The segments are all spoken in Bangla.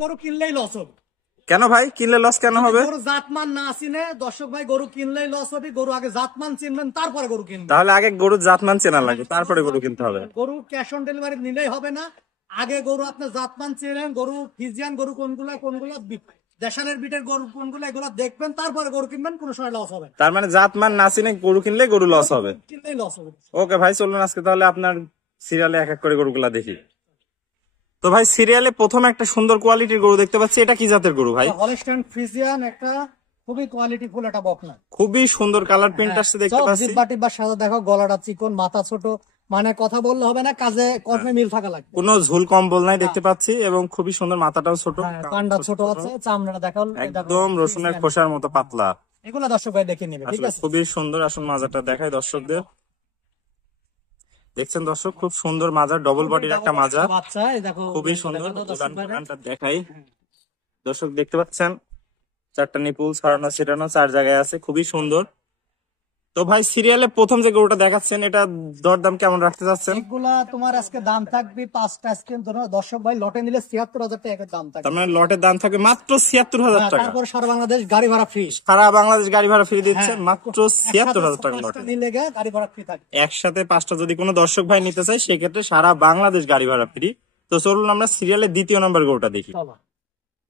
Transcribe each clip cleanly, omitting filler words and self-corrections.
গরু কিনলেই লস হবে। কেন ভাই কিনলে লস কেন হবে? গরু জাতমান না চিনে দর্শক ভাই গরু কিনলেই লস হবে। গরু আগে জাতমান চিনবেন তারপরে গরু কিনবেন। তাহলে আগে গরুর জাতমান চেনা লাগে, তারপরে গরু কিনতে হবে। গরু ক্যাশ অন ডেলিভারি নিলেই হবে না, আগে গরু আপনার জাতমান চেনেন, গরু ফিজিয়ান গরু কোনগুলা দেশালের বিটের গরু কোনগুলো এগুলো দেখবেন, তারপরে গরু কিনবেন, কোনো সময় লস হবে। তার মানে জাতমান না চিনে গরু কিনলে গরু লস হবে। কিনলেই লস হবে। ওকে ভাই, চলুন আজকে তাহলে আপনার সিরিয়ালে এক এক করে গরুগুলা দেখি। তো ভাই সিরিয়ালে প্রথম একটা সুন্দর কোয়ালিটির গরু দেখতে পাচ্ছি, এটা কি জাতের গরু ভাই? হলস্টাইন ফ্রিজিয়ান, একটা খুবই কোয়ালিটি ফুল একটা বকনা, খুবই সুন্দর কালার প্রিন্ট আসছে দেখতে পাচ্ছি। জিব্বা সাদা, দেখো গলাটা চিকন, মাথা ছোট, মানে কথা বললে হবে না, কাজে কর্মে মিল থাকা লাগবে। কোনো ঝুল কম্বল নাই দেখতে পাচ্ছি, এবং খুবই সুন্দর, মাথাটাও ছোট, কানটা ছোট আছে, চামড়াটা দেখো একদম রসুনের খোসার মতো পাতলা। এগুলা দর্শক ভাই দেখে নেবে, ঠিক আছে? খুবই সুন্দর। আসুন মাজাটা দেখাই দর্শকদের। দেখছেন দর্শক, খুব সুন্দর মাজা, ডবল বডির একটা মাজা, খুবই সুন্দর। দেখাই দর্শক, দেখতে পাচ্ছেন চারটা নিপুল ছড়ানো ছিটানো চার জায়গায় আছে, খুবই সুন্দর। তো ভাই সিরিয়ালে প্রথম যে গরুটা দেখাচ্ছেন, এটা দরদাম কেমন রাখতে চাচ্ছেন? এগুলা তোমার আজকে দাম থাকবে 5টা আইসক্রিম দর্শক ভাই লটে নিলে 76,000 টাকা দাম থাকবে। তার মানে লটের দাম থাকবে মাত্র 76,000 টাকা। তারপর সারা বাংলাদেশ গাড়ি ভাড়া ফ্রি। সারা বাংলাদেশ গাড়ি ভাড়া ফ্রি দিচ্ছে মাত্র 76,000 টাকা লটে নিলে গাড়ি ভাড়া ফ্রি থাকবে। একসাথে 5টা যদি কোনো দর্শক ভাই নিতে চায়, সেক্ষেত্রে সারা বাংলাদেশ গাড়ি ভাড়া ফ্রি। তো চলুন আমরা সিরিয়ালের দ্বিতীয় নম্বর গরুটা দেখি।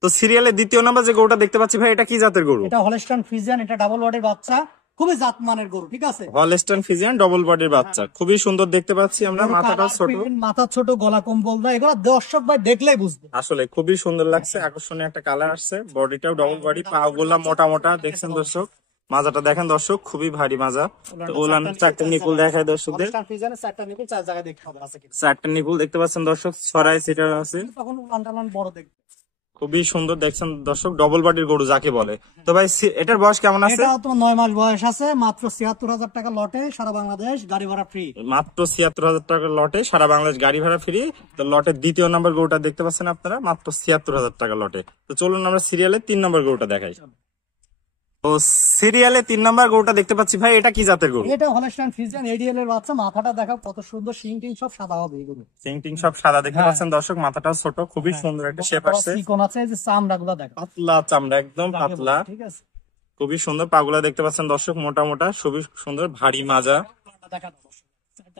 তো সিরিয়ালের দ্বিতীয় নম্বর যে গরুটা দেখতে পাচ্ছি ভাই, এটা কি জাতের গরু? এটা হলস্টাইন ফ্রিজিয়ান, এটা ডাবল বডির বাচ্চা, খুবই জাতমানের গরু, ঠিক আছে? হলস্টাইন ফ্রিজিয়ান ডাবল বডির বাচ্চা, খুবই সুন্দর দেখতে পাচ্ছি আমরা। মাথাটা ছোট, মাথা ছোট, গলা কম্বল না, এগুলো দর্শক ভাই দেখলেই বুঝবে। আসলে খুবই সুন্দর লাগছে, আকর্ষণীয় একটা কালার আসছে। বডিটাও ডাবল বডি, পা গুলা মোটা মোটা দেখছেন দর্শক। মাজাটা দেখেন দর্শক, খুবই ভারী মাজা। ওলান চারটা নিপুল দেখায় দর্শকদের, চারটা নিপুল দেখতে পাচ্ছেন দর্শক, ছড়াই সিটার আছে, বড় দেখবে, খুবই সুন্দর দেখছেন দর্শক, ডবল বডির গরু যাকে বলে। তো ভাই এটার বয়স কেমন আছে? এটা তো 9 মাস বয়স আছে, মাত্র 76,000 টাকা লটে, সারা বাংলাদেশ গাড়ি ভাড়া ফ্রি। মাত্র 76,000 টাকা লটে, সারা বাংলাদেশ গাড়ি ভাড়া ফ্রি। তো লটের দ্বিতীয় নম্বর গরুটা দেখতে পাচ্ছেন আপনারা, মাত্র 76,000 টাকা লটে। তো চলুন আমরা সিরিয়ালে 3 নম্বর গরুটা দেখাই। তো সিরিয়ালে 3 নম্বর গরুটা দেখতে পাচ্ছি ভাই, এটা কি জাতের গরু? এটা হলস্টাইন ফ্রিজিয়ান এডিএল এর বাচ্চা, মাথাটা দেখো কত সুন্দর, শিং টিং সব সাদা হবে। এগুলো শিং টিং সব সাদা দেখতে পাচ্ছেন দর্শক, মাথাটাও ছোট, খুবই সুন্দর একটা শেপ আসছে। চিকন আছে, এই যে চামড়াগুলো দেখো পাতলা চামড়া, একদম পাতলা, ঠিক আছে? খুবই সুন্দর। পাগুলা দেখতে পাচ্ছেন দর্শক, মোটা মোটা, খুবই সুন্দর ভারী মাজা।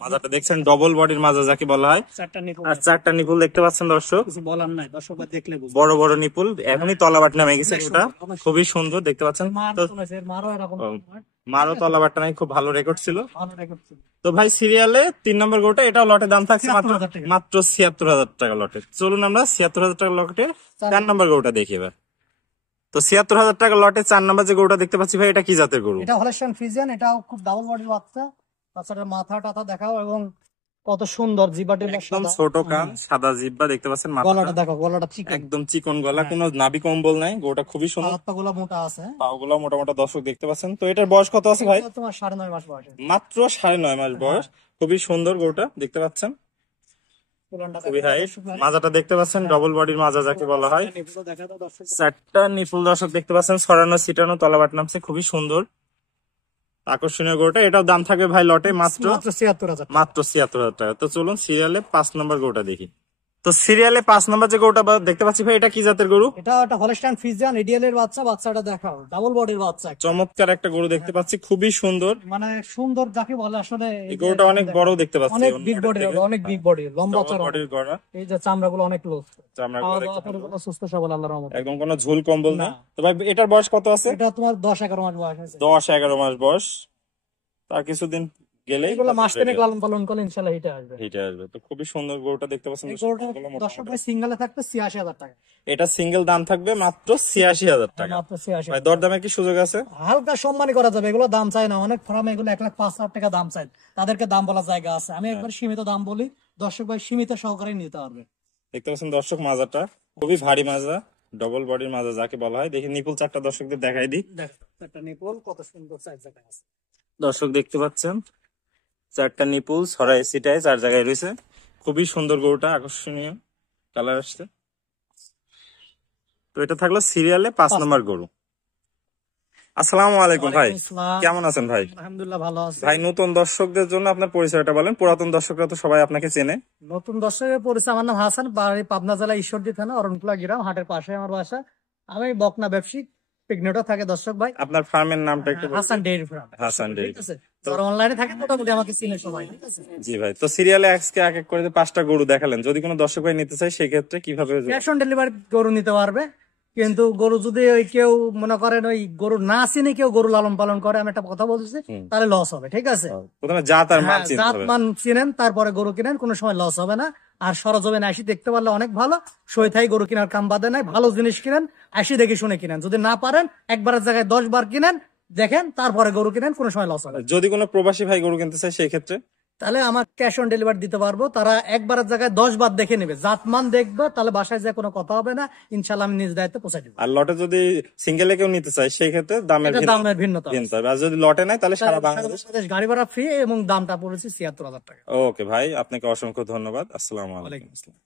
মাজাটা দেখছেন ডবল বডির মাজা যাকে বলা হয়, আর চারটা নিপুল দেখতে পাচ্ছেন দর্শক, বলার নাই, দর্শক দেখলে বড় বড় নিপুল, এখনই তলাবাট নামে গেছে ওটা, খুবই সুন্দর দেখতে পাচ্ছেন। মারও তলাবাট নাই, খুব ভালো রেকর্ড ছিল। তো ভাই সিরিয়ালে 3 নম্বর গরুটা, এটাও লটে দাম থাকছে মাত্র 76,000 টাকা লটে। চলুন আমরা 76,000 টাকা লটে 4 নম্বর গরুটা দেখি এবার। তো 76,000 টাকা লটে 4 নম্বর যে গরুটা দেখতে পাচ্ছি ভাই, এটা কি জাতের গরু? এটা হলস্টাইন ফ্রিজিয়ান, এটাও খুব ডাবল বডির বাচ্চা। বাচ্চাটার মাথা টাথা দেখাও, এবং কত সুন্দর, জিব্বাটা একদম ছোট কান, সাদা জিব্বা দেখতে পাচ্ছেন, গলাটা দেখো, গলাটা চিকন, একদম চিকন গলা, কোনো নাভি কম্বল নাই, গরুটা খুবই সুন্দর, পাগুলো মোটা আছে, পাগুলো মোটা মোটা দর্শক দেখতে পাচ্ছেন। তো এটার বয়স কত আছে ভাই? তোমার 9.5 মাস বয়স, মাত্র 9.5 মাস বয়স, খুবই সুন্দর গরুটা দেখতে পাচ্ছেন, খুবই হাইট। মাজাটা দেখতে পাচ্ছেন ডবল বডির মাজা যাকে বলা হয়, চারটা নিপুল দর্শক দেখতে পাচ্ছেন, ছড়ানো ছিটানো, তলাবাট নামছে, খুবই সুন্দর আকর্ষণীয় গরুটা। এটাও দাম থাকবে ভাই লটে মাত্র 76,000 টাকা। তো চলুন সিরিয়ালে 5 নম্বর গরুটা দেখি। তো সিরিয়ালে 5 নম্বর যে গরুটা দেখতে পাচ্ছি ভাই, এটা কি জাতের গরু? এটা একটা হলস্টাইন ফ্রিজিয়ান এডিএল এর বাচ্চা, বাচ্চাটা দেখাও, ডাবল বডির বাচ্চা, চমৎকার একটা গরু দেখতে পাচ্ছি, খুবই সুন্দর, মানে সুন্দর যাকে বলে আসলে। এই গরুটা অনেক বড় দেখতে পাচ্ছি, অনেক বিগ বডি, অনেক বিগ বডি, লম্বা চড়া বডির গড়া, এই যে চামড়াগুলো অনেক লোজ, চামড়াগুলো সুস্থ সবল আল্লাহর রহমতে, একদম কোনো ঝুল কম্বল না। তো ভাই এটার বয়স কত আছে? এটা তোমার 10-11 মাস বয়স আছে। 10-11 মাস বয়স, তার কিছুদিন গেলেই এগুলো মাস তিনেক লালন পালন করলে ইনশাআল্লাহ হিটে আসবে। তো খুবই সুন্দর গরুটা দেখতে পাচ্ছেন দর্শক ভাই, সিঙ্গেলে থাকবে 86,000 টাকা। এটা সিঙ্গেল দাম থাকবে মাত্র 86,000 টাকা। মাত্র 86,000। ভাই দরদামে কি সুযোগ আছে? হালকা সম্মানই করা যাবে, এগুলো দাম চাই না, অনেক ফার্মে এগুলো 1,05,000 টাকা দাম চাই, তাদেরকে দাম বলার জায়গা আছে। আমি একবার সীমিত দাম বলি, দর্শক ভাই সীমিত সহকারে নিতে পারবে। দেখতে পাচ্ছেন দর্শক, মাজাটা খুবই ভারী মাজা, ডবল বডির মাজা যাকে বলা হয়। দেখি নিপুল চারটা দর্শকদের দেখাই দিই, চারটা নিপুল কত সুন্দর সাইজ জায়গায় আছে দর্শক দেখতে পাচ্ছেন, চারটা নিপুল ছড়াই ছিটায় 4 জায়গায় রয়েছে, খুবই সুন্দর গরুটা, আকর্ষণীয় কালার আসছে। তো এটা থাকলো সিরিয়ালে 5 নম্বর গরু। আসসালামু আলাইকুম ভাই, ওয়ালাইকুম আসসালাম। কেমন আছেন ভাই? আলহামদুলিল্লাহ ভালো আছি। ভাই নতুন দর্শকদের জন্য আপনার পরিচয়টা বলেন, পুরাতন দর্শকরা তো সবাই আপনাকে চেনে। নতুন দর্শকের পরিচয়, আমার নাম হাসান, বাড়ি পাবনা জেলা ঈশ্বরদী থানা অরণকুলা গ্রাম, হাটের পাশে আমার বাসা। আমি বকনা ব্যবসায়িক, প্রেগনেটও থাকে দর্শক ভাই। আপনার ফার্মের নামটা একটু বলবেন? Hasan dairy farm. Hasan dairy. ঠিক আছে, যারা অনলাইনে থাকে মোটামুটি আমাকে চিনে সবাই। ঠিক আছে, জি ভাই, তো সিরিয়ালে আজকে এক এক করে যে 5টা গরু দেখালেন, যদি কোনো দর্শক ভাই নিতে চায় সেই ক্ষেত্রে কিভাবে? ক্যাশ অন ডেলিভারি গরু নিতে পারবে, কিন্তু গরু যদি ওই কেউ মনে করেন ওই গরু না চিনে কেউ গরু লালন পালন করে, আমি একটা কথা বলতেছি, তাহলে লস হবে। ঠিক আছে, প্রথমে জাত আর মান হ্যাঁ, চিনতে জাত হবে। মান চিনেন তারপরে গরু কিনেন, কোনো সময় লস হবে না। আর সরজমিনে আসি দেখতে পারলে অনেক ভালো, সইথাই গরু কেনার কাম বাদে নাই। ভালো জিনিস কিনেন, আসি দেখে শুনে কিনেন। যদি না পারেন একবারের জায়গায় 10 বার কিনেন, দেখেন তারপরে গরু কিনেন, কোনো সময় লস হবে না। যদি কোনো প্রবাসী ভাই গরু কিনতে চায় সেই ক্ষেত্রে? তাহলে আমার ক্যাশ অন ডেলিভারি দিতে পারবো। তারা একবারের জায়গায় 10 বার দেখে নেবে, জাতমান দেখবে, তাহলে বাসায় যায় কোনো কথা হবে না। ইনশাল্লাহ আমি নিজ দায়িত্বে পৌঁছে দিব। আর লটে যদি সিঙ্গেলে কেউ নিতে চায় সেই ক্ষেত্রে দামের এটা দামের ভিন্নতা। কিনতে হবে, আর যদি লটে নাই তাহলে সারা বাংলাদেশ। বাংলাদেশ গাড়ি ভাড়া ফ্রি এবং দামটা পড়েছে ৭৬,০০০ টাকা। ওকে ভাই, আপনাকে অসংখ্য ধন্যবাদ। আসসালামু আলাইকুম। ওয়ালাইকুম আসসালাম।